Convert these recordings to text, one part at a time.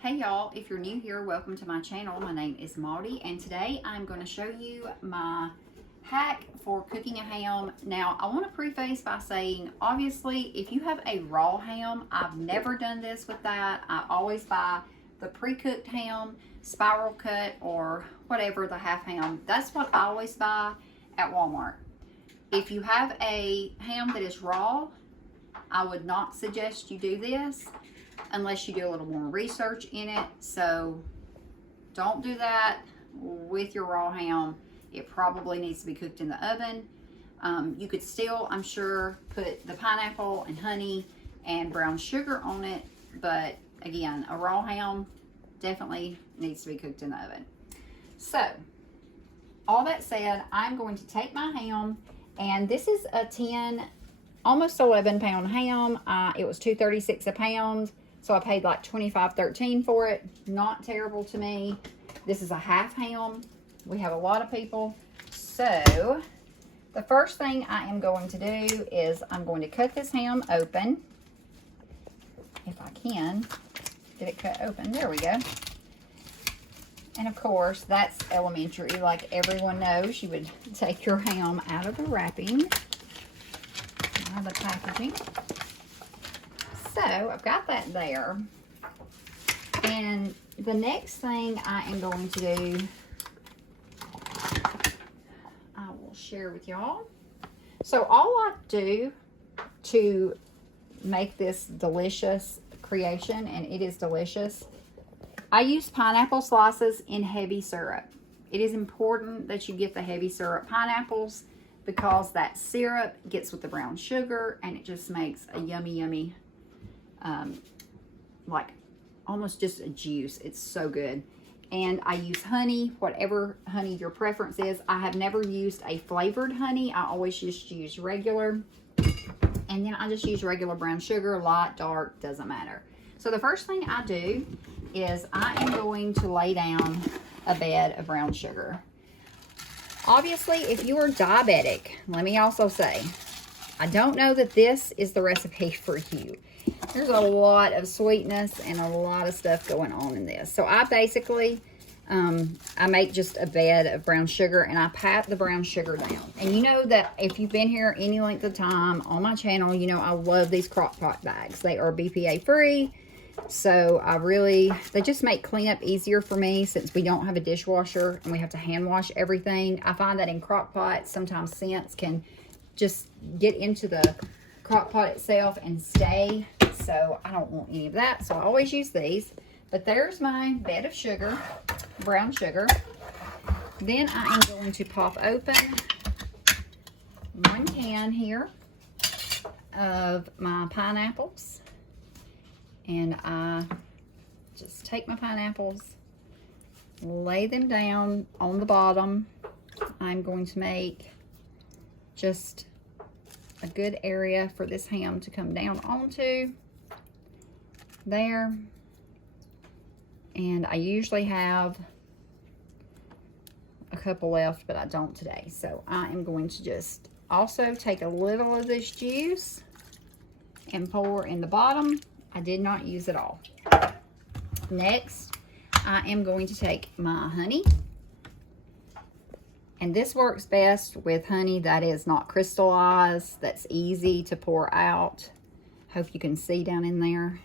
Hey y'all, if you're new here, welcome to my channel. My name is Maudie and today I'm going to show you my hack for cooking a ham. Now I want to preface by saying, obviously if you have a raw ham, I've never done this with that. I always buy the pre-cooked ham, spiral cut or whatever, the half ham. That's what I always buy at Walmart. If you have a ham that is raw, I would not suggest you do this unless you do a little more research in it. So don't do that with your raw ham. It probably needs to be cooked in the oven. You could still, I'm sure, put the pineapple and honey and brown sugar on it, but again, a raw ham definitely needs to be cooked in the oven. So all that said, I'm going to take my ham, and this is a 10, almost 11 pound ham. It was $2.36 a pound. So I paid like $25.13 for it. Not terrible to me. This is a half ham. We have a lot of people. So the first thing I am going to do is I'm going to cut this ham open. If I can get it cut open. There we go. And of course, that's elementary. Like everyone knows, you would take your ham out of the wrapping, out of the packaging. So I've got that there, and the next thing I am going to do, I will share with y'all. So all I do to make this delicious creation, and it is delicious, I use pineapple slices in heavy syrup. It is important that you get the heavy syrup pineapples because that syrup gets with the brown sugar and it just makes a yummy like almost just a juice. It's so good. And I use honey, whatever honey your preference is. I have never used a flavored honey. I always just use regular, and then I just use regular brown sugar, light, dark, doesn't matter. So the first thing I do is I am going to lay down a bed of brown sugar. Obviously, if you are diabetic, let me also say, I don't know that this is the recipe for you. There's a lot of sweetness and a lot of stuff going on in this. So I basically, I make just a bed of brown sugar and I pat the brown sugar down. And you know that if you've been here any length of time on my channel, you know I love these CROCKPOT bags. They are BPA free. So they just make cleanup easier for me since we don't have a dishwasher and we have to hand wash everything. I find that in CROCKPOT, sometimes scents can just get into the CROCKPOT itself and stay. So I don't want any of that. So I always use these. But there's my bed of sugar, brown sugar. Then I am going to pop open one can here of my pineapples. And I just take my pineapples, lay them down on the bottom. I'm going to make just a good area for this ham to come down onto there. And I usually have a couple left, but I don't today. So I am going to just also take a little of this juice and pour in the bottom. I did not use it all. Next, I am going to take my honey. And this works best with honey that is not crystallized, that's easy to pour out. Hope you can see down in there.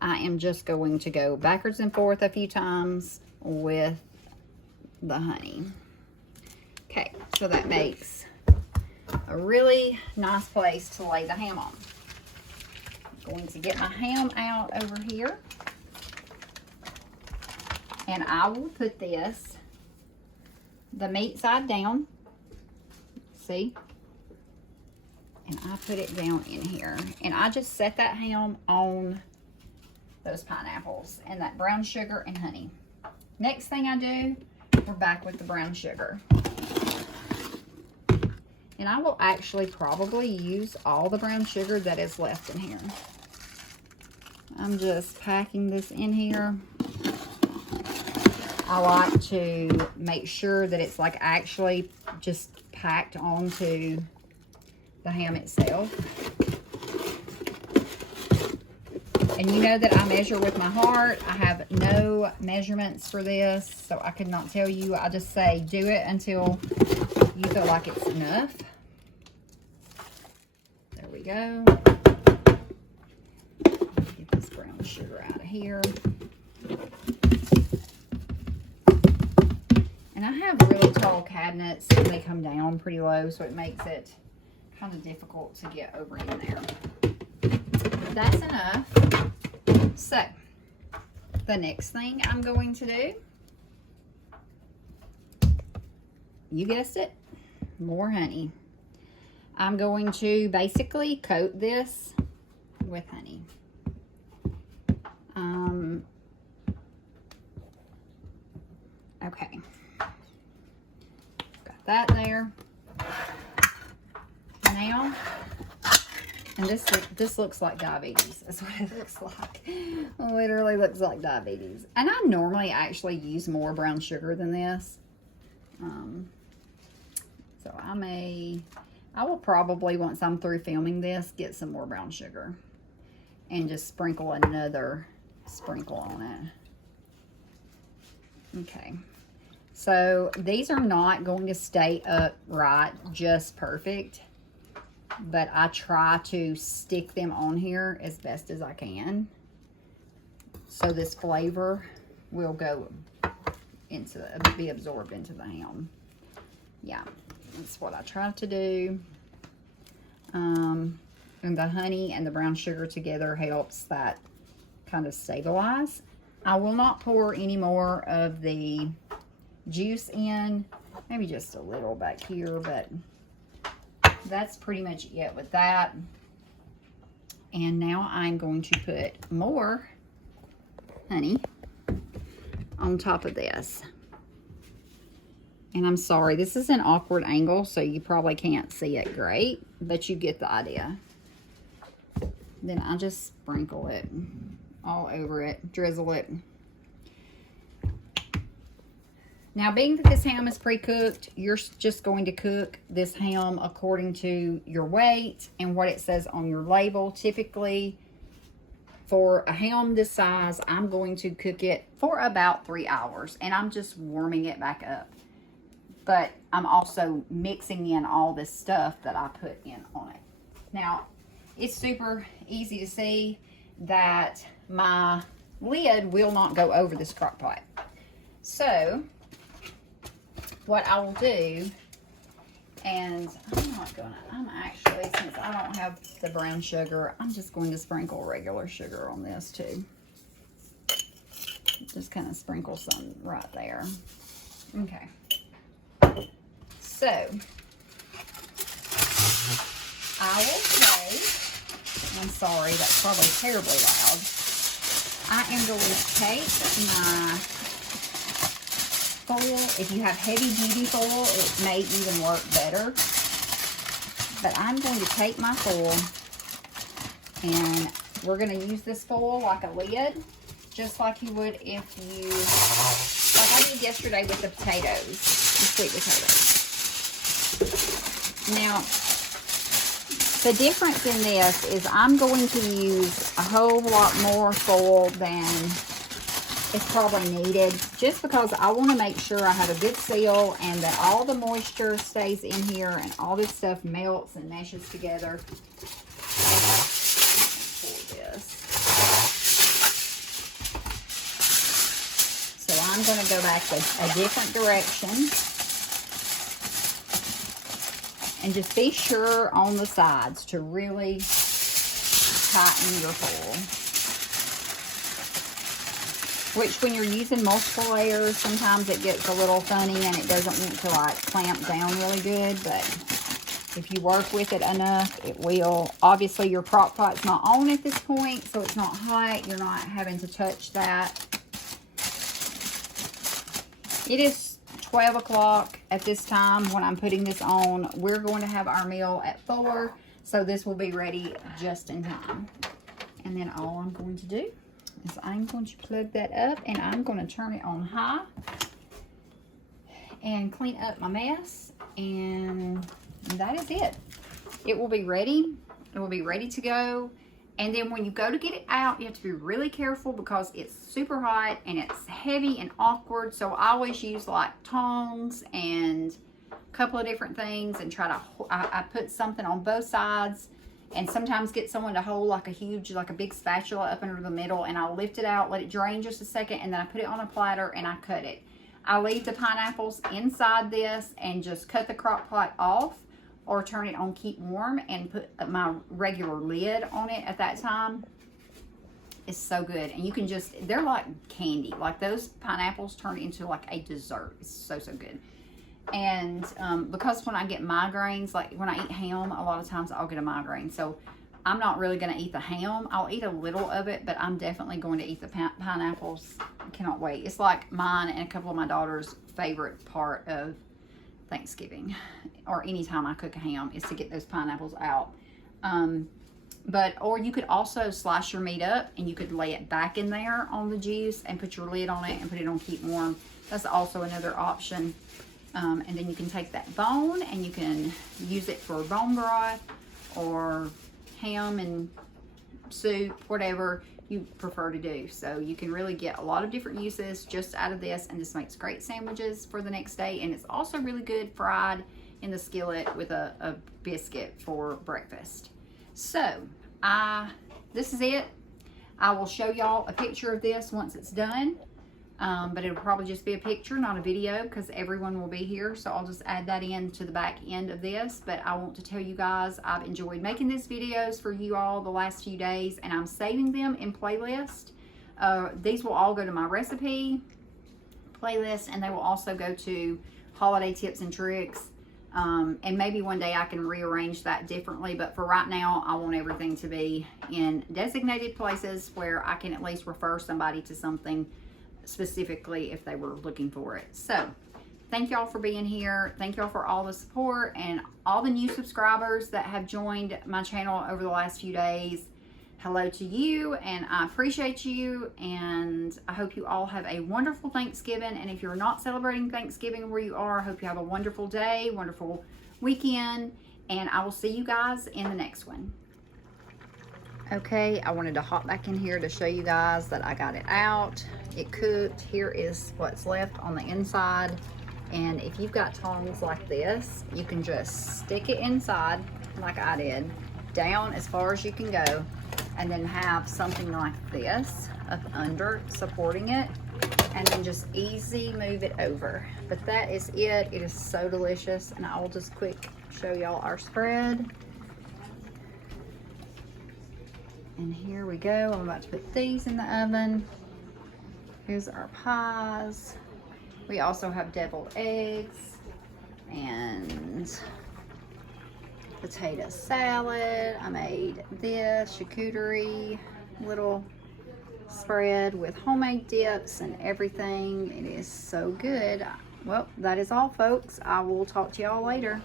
I am just going to go backwards and forth a few times with the honey. Okay, so that makes a really nice place to lay the ham on. I'm going to get my ham out over here. And I will put this, the meat side down, see? And I put it down in here. And I just set that ham on those pineapples and that brown sugar and honey. Next thing I do, we're back with the brown sugar. And I will actually probably use all the brown sugar that is left in here. I'm just packing this in here. I like to make sure that it's like actually just packed onto the ham itself. And you know that I measure with my heart. I have no measurements for this, so I could not tell you. I just say do it until you feel like it's enough. There we go. Get this brown sugar out of here. And I have really tall cabinets and they come down pretty low, so it makes it kind of difficult to get over in there. But that's enough. So, the next thing I'm going to do, you guessed it, more honey. I'm going to basically coat this with honey. Okay. Got that there. Now, and this looks like diabetes. That's what it looks like. It literally looks like diabetes. And I normally actually use more brown sugar than this. So I will probably, once I'm through filming this, get some more brown sugar. And just sprinkle another sprinkle on it. Okay. So these are not going to stay upright just perfect. But I try to stick them on here as best as I can. So this flavor will be absorbed into the ham. Yeah, that's what I try to do. And the honey and the brown sugar together helps that kind of stabilize. I will not pour any more of the juice in. Maybe just a little back here, but that's pretty much it with that. And now I'm going to put more honey on top of this. And I'm sorry, this is an awkward angle, so you probably can't see it great, but you get the idea. Then I just sprinkle it all over it, drizzle it. Now, being that this ham is pre-cooked, you're just going to cook this ham according to your weight and what it says on your label. Typically, for a ham this size, I'm going to cook it for about 3 hours. And I'm just warming it back up. But I'm also mixing in all this stuff that I put in on it. Now, it's super easy to see that my lid will not go over this crock pot. So what I will do, and I'm actually, since I don't have the brown sugar, I'm just going to sprinkle regular sugar on this too. Just kind of sprinkle some right there. Okay. So, I will take, I'm sorry, that's probably terribly loud. I am going to take my foil. If you have heavy duty foil, it may even work better. But I'm going to take my foil, and we're going to use this foil like a lid, just like you would if you, like I did yesterday with the potatoes, the sweet potatoes. Now, the difference in this is I'm going to use a whole lot more foil than is probably needed, just because I want to make sure I have a good seal and that all the moisture stays in here and all this stuff melts and meshes together. Pour this. So I'm going to go back a different direction. And just be sure on the sides to really tighten your foil. Which, when you're using multiple layers, sometimes it gets a little funny and it doesn't want to like clamp down really good. But if you work with it enough, it will. Obviously, your crock pot's not on at this point, so it's not hot. You're not having to touch that. It is 12 o'clock at this time when I'm putting this on. We're going to have our meal at 4, so this will be ready just in time. And then all I'm going to do is I'm going to plug that up, and I'm going to turn it on high and clean up my mess, and that is it. It will be ready. It will be ready to go, And then when you go to get it out, you have to be really careful because it's super hot and it's heavy and awkward. So I always use like tongs and a couple of different things and try to, I put something on both sides, and sometimes get someone to hold like a big spatula up under the middle, and I'll lift it out, let it drain just a second, and then I put it on a platter and I cut it. I leave the pineapples inside this and just cut the crock pot off, or turn it on keep warm and put my regular lid on it at that time. It's so good. And you can just, they're like candy. Like those pineapples turn into like a dessert. It's so, so good. And because when I get migraines, like when I eat ham, a lot of times I'll get a migraine. So I'm not really going to eat the ham. I'll eat a little of it, but I'm definitely going to eat the pineapples. I cannot wait. It's like mine and a couple of my daughter's favorite part of Thanksgiving, or anytime I cook a ham, is to get those pineapples out. Or you could also slice your meat up and you could lay it back in there on the juice and put your lid on it and put it on keep warm. That's also another option. And then you can take that bone and you can use it for bone broth or ham and soup, whatever you prefer to do. So you can really get a lot of different uses just out of this, and this makes great sandwiches for the next day. And it's also really good fried in the skillet with a biscuit for breakfast. So this is it. I will show y'all a picture of this once it's done. But it'll probably just be a picture, not a video, because everyone will be here. So I'll just add that in to the back end of this. But I want to tell you guys, I've enjoyed making these videos for you all the last few days, and I'm saving them in playlist. These will all go to my recipe playlist, and they will also go to holiday tips and tricks. And maybe one day I can rearrange that differently, but for right now, I want everything to be in designated places where I can at least refer somebody to something specifically if they were looking for it. So thank y'all for being here. Thank y'all for all the support and all the new subscribers that have joined my channel over the last few days. Hello to you, and I appreciate you, and I hope you all have a wonderful Thanksgiving. And if you're not celebrating Thanksgiving where you are, I hope you have a wonderful day, wonderful weekend, and I will see you guys in the next one. Okay, I wanted to hop back in here to show you guys that I got it out. It cooked. Here is what's left on the inside. And if you've got tongs like this, you can just stick it inside like I did, down as far as you can go, and then have something like this up under supporting it, and then just easy move it over. But that is it. It is so delicious, and I will just quick show y'all our spread. And here we go. I'm about to put these in the oven. Here's our pies. We also have deviled eggs and potato salad. I made this charcuterie little spread with homemade dips and everything. It is so good. Well, that is all, folks. I will talk to y'all later.